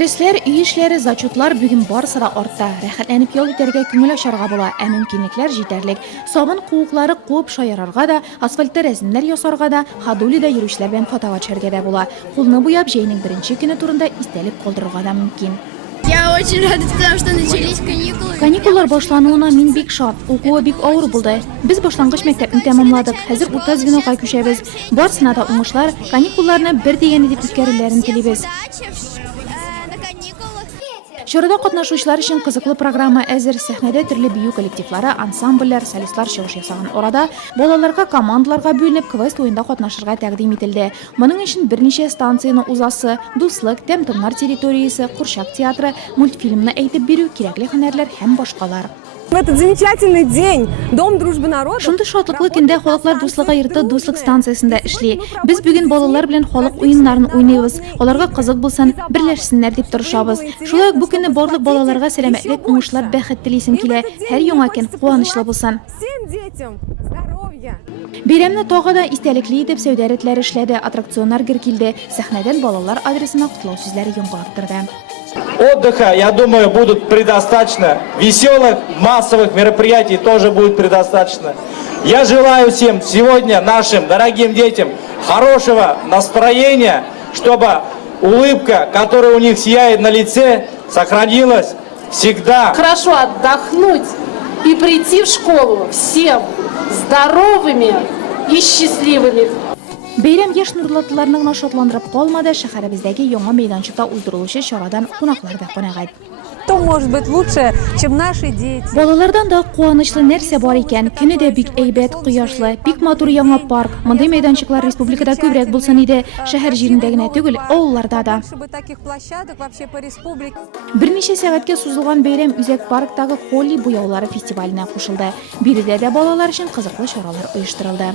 Дәресләр, үй эшләре, зачетлар бүген барысы да артта. Рәхәтләнеп ял итәргә күңел ачарга була, ә мөмкинлекләр җитәрлек. Сабын куыклары куып шаярарга да, асфальтта рәсемнәр ясарга да, ходулида йөрүчеләр белән фотога төшәргә дә була. Кулны буяп, җәйнең беренче көне турында истәлек калдырырга да мөмкин. Я очень рада, потому что начались каникулы. Каникуллар башлануына мин бик шат. Укуы бик авыр булды. Без башлангыч мәктәпне тәмамладык. Хәзер урта звенога күчәбез. Барысына да уңышлар, каникулларны бер дигән дип үткәрүләрен телибез. Чарада катнашучылар өчен кызыклы программа әзер. Сәхнәдә төрле бию коллективлары, ансамбльләр, солистлар чыгыш ясаган арада балаларга командаларга бүленеп квест уенда катнашырга тәкъдим ителде. Моның өчен берничә станцияны узасы, дуслык, тәм-томнар территориясе, Курчак театры, мультфильмны әйтеп бирү, кирәкле һөнәрләр һәм башкалар. В этот замечательный день Дом дружбы народов. Шундый шатлыклы көндә халыклар дуслыгы йорты дуслык станциясендә эшли. Без бүген балалар белән халык уеннарын уйныйбыз. Аларга кызык булсын, берләшсеннәр дип тырышабыз. Шулай ук бу көнне барлык балаларга сәламәтлек, уңышлар, бәхет телисем килә. Һәр яңа көн куанычлы булсын. Всем детям здоровья. Бәйрәмне тагы да истәлекле итеп сәүдә рәтләре эшләде, аттракционнар гөр килде. Сәхнәдән балалар адресына котлау сүзләре яңгырап торды. Отдыха, я думаю, будет предостаточно. Веселых, массовых мероприятий тоже будет предостаточно. Я желаю всем сегодня, нашим дорогим детям, хорошего настроения, чтобы улыбка, которая у них сияет на лице, сохранилась всегда. Хорошо отдохнуть и прийти в школу всем здоровыми и счастливыми. Бәйрәм яшь нурлатларны гына шатландырып калмады, шәһәребездәге яңа мәйданчыкта уздырылучы чарадан кунаклар да канәгать. Что может быть лучше, чем наши дети? Балалардан да куанычлы нәрсә бар икән. Көне дә бик әйбәт, кояшлы, бик матур яңа парк. Мондый мәйданчыклар республикада күбрәк булсын иде. Шәһәр җирендә генә түгел, авылларда да. Чтобы таких площадок вообще по республике. Берничә сәгатькә сузылган бәйрәм Үзәк парктагы Холли буяулары фестиваленә кушылды. Биредә дә балалар өчен кызыклы чаралар оештырылды.